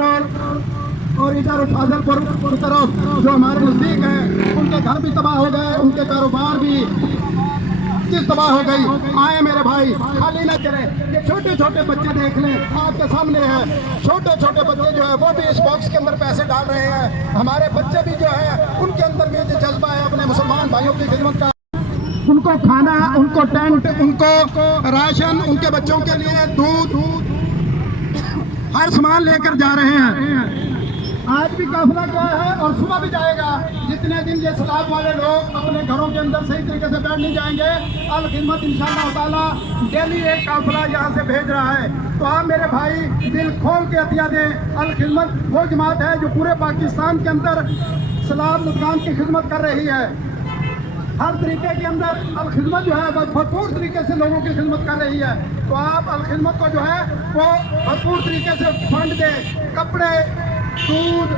राजनपुर और इधर फाजलपुर की तरफ जो हमारे नजदीक है, उनके घर भी तबाह हो गए, उनके कारोबार भी तबाह हो गई। आए मेरे भाई, खाली न चले। ये छोटे छोटे बच्चे देख लें, आपके सामने है। छोटे छोटे बच्चे जो है वो भी इस बॉक्स के अंदर पैसे डाल रहे हैं। हमारे बच्चे भी जो है उनके अंदर भी जो जज्बा है अपने मुसलमान भाइयों की खिदमत का, उनको खाना, उनको टेंट, उनको राशन, उनके बच्चों के लिए दूध, हर सामान लेकर जा रहे हैं। आज भी काफिला गया है और सुबह भी जाएगा। जितने दिन ये सलाब वाले लोग अपने घरों के अंदर सही तरीके से बैठ नहीं जाएंगे, अल खिदमत इंशाअल्लाह ताला डेली एक काफिला यहाँ से भेज रहा है। तो आप मेरे भाई दिल खोल के अतिया दें। अल खिदमत वो जमात है जो पूरे पाकिस्तान के अंदर सलाब मुकाम की खिदमत कर रही है। हर तरीके के अंदर अल खिदमत जो है भरपूर तरीके से लोगों की खिदमत कर रही है। तो आप अल खिदमत को जो है वो भरपूर तरीके से फंड दें। कपड़े, दूध,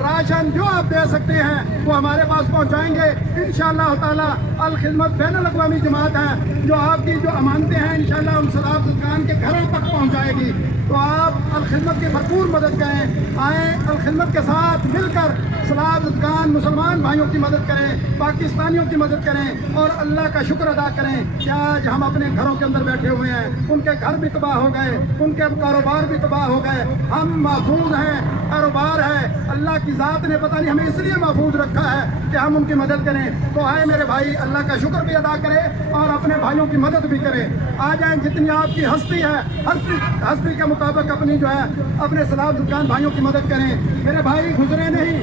राशन जो आप दे सकते हैं वो हमारे पास पहुंचाएंगे इंशाअल्लाह ताला। अल खिदमत बैनुल अक़वामी जमात है जो आपकी जो अमानतें हैं इंशाअल्लाह उन सलाब दुकान के घरों तक पहुंचाएगी। तो आप अल खिदमत की भरपूर मदद करें। आए अल खिदमत के साथ मिलकर सलाब दुकान मुसलमान भाइयों की मदद करें, पाकिस्तानियों की मदद करें और अल्लाह का शुक्र अदा करें कि आज हम अपने घरों के अंदर बैठे हुए हैं। उनके घर भी तबाह हो गए, उनके कारोबार भी तबाह हो गए, हम महफूज हैं, कारोबार है। अल्लाह की ज़ात ने पता नहीं हमें इसलिए महफूज रखा है कि हम उनकी मदद करें। तो आए मेरे भाई, अल्लाह का शुक्र भी अदा करें और अपने भाइयों की मदद भी करें। आ जाए, जितनी आपकी हस्ती है हस्ती के मुताबिक अपनी जो है अपने सलाब दुकान भाइयों की मदद करें। मेरे भाई गुजरे नहीं,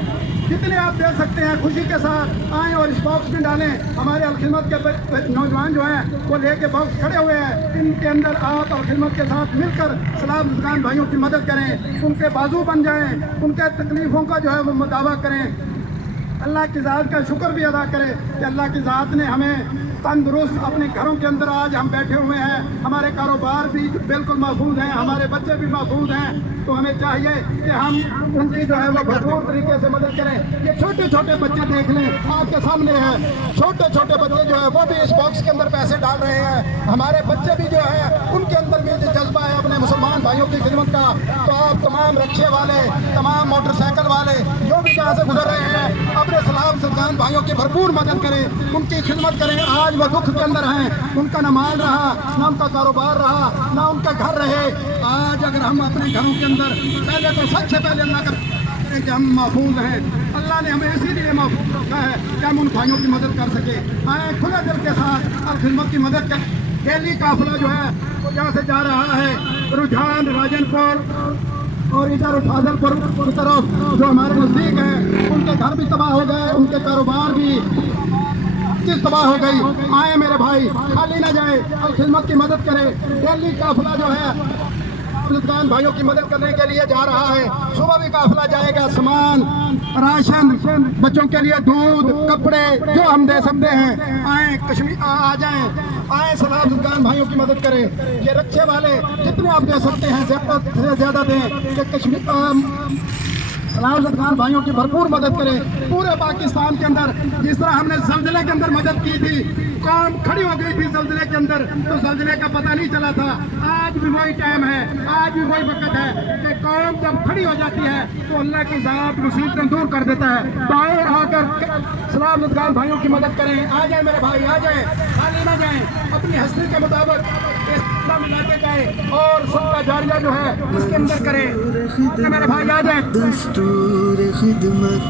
जितने आप दे सकते हैं खुशी के साथ आएँ और इस बॉक्स में डालें। हमारे अल खिदमत के नौजवान जो हैं वो लेके बॉक्स खड़े हुए हैं, इनके अंदर आप अल खिदमत के साथ मिलकर सलाब दुकान भाइयों की मदद करें, उनके बाजू बन जाएं, उनके तकलीफ़ों का जो है वो मुदावा करें। अल्लाह की ज़ात का शुक्र भी अदा करें कि अल्लाह की ज़ात ने हमें तंदुरुस्त अपने घरों के अंदर आज हम बैठे हुए हैं। हमारे कारोबार भी बिल्कुल महफूज हैं, हमारे बच्चे भी महफूज हैं। तो हमें चाहिए कि हम उनकी जो है वो भरपूर तरीके से मदद करें। ये छोटे छोटे बच्चे देख लें, आपके सामने है। छोटे छोटे बच्चे जो है वो भी इस बॉक्स के अंदर पैसे डाल रहे हैं। हमारे बच्चे भी जो है उनके अंदर भी जो जज्बा है अपने मुसलमान भाइयों की खिदमत का। तो आप तमाम रिक्शे वाले, तमाम मोटरसाइकिल वाले जो भी यहाँ से गुजर रहे हैं, अपने सलाब दुकान भाइयों की भरपूर मदद करें, उनकी खिदमत करें। आज वो दुख के अंदर हैं, उनका न माल रहा, न उनका कारोबार रहा, न उनका घर रहे। आज अगर हम अपने घरों के अंदर पहले तो सबसे पहले अल्लाह का कि हम महफूज हैं, अल्लाह ने हमें इसीलिए महफूज रखा है कि हम उन भाइयों की मदद कर सके। आए खुले दिल के साथ अल खिदमत की मदद कर। डेली काफिला जो है वो यहाँ से जा रहा है। रुझान राजनपुर और इधर फाजलपुर की तरफ जो हमारे नजदीक है, उनके घर भी तबाह हो गए, उनके कारोबार भी तबाह हो गई। आए मेरे भाई, खाली ना जाए, अल खिदमत की मदद करें। डेली काफिला जो है दुकान भाइयों की मदद करने के लिए जा रहा है। सुबह भी काफिला जाएगा, सामान, राशन, बच्चों के लिए दूध, कपड़े जो हम दे सकते हैं। आए कश्मीर आ जाएं, आए सलाब दुकान भाइयों की मदद करें। ये रिक्शे वाले जितने आप दे सकते हैं ज़्यादा से ज़्यादा दें। कि कश्मीर सलाब दुकान भाइयों की भरपूर मदद करें। पूरे पाकिस्तान के अंदर जिस तरह हमने ज़ल्ज़ले के अंदर मदद की थी, कौम खड़ी हो गई थी ज़ल्ज़ले के अंदर, तो ज़ल्ज़ले का पता नहीं चला था। आज भी वही टाइम है, आज भी वही वक्त है कि कौम जब खड़ी हो जाती है तो अल्लाह की ज़ात मुसीबतें दूर कर देता है। तो आए आकर सलाब दुकान भाइयों की मदद करें। आ जाए मेरे भाई, आ जाए, खाली ना जाएं, अपनी हस्ती के मुताबिक इस्लाम लाते जाए और सबका जारिया जो है इसके अंदर करें। मेरे भाई आ जाए। दस्तूर खिदमत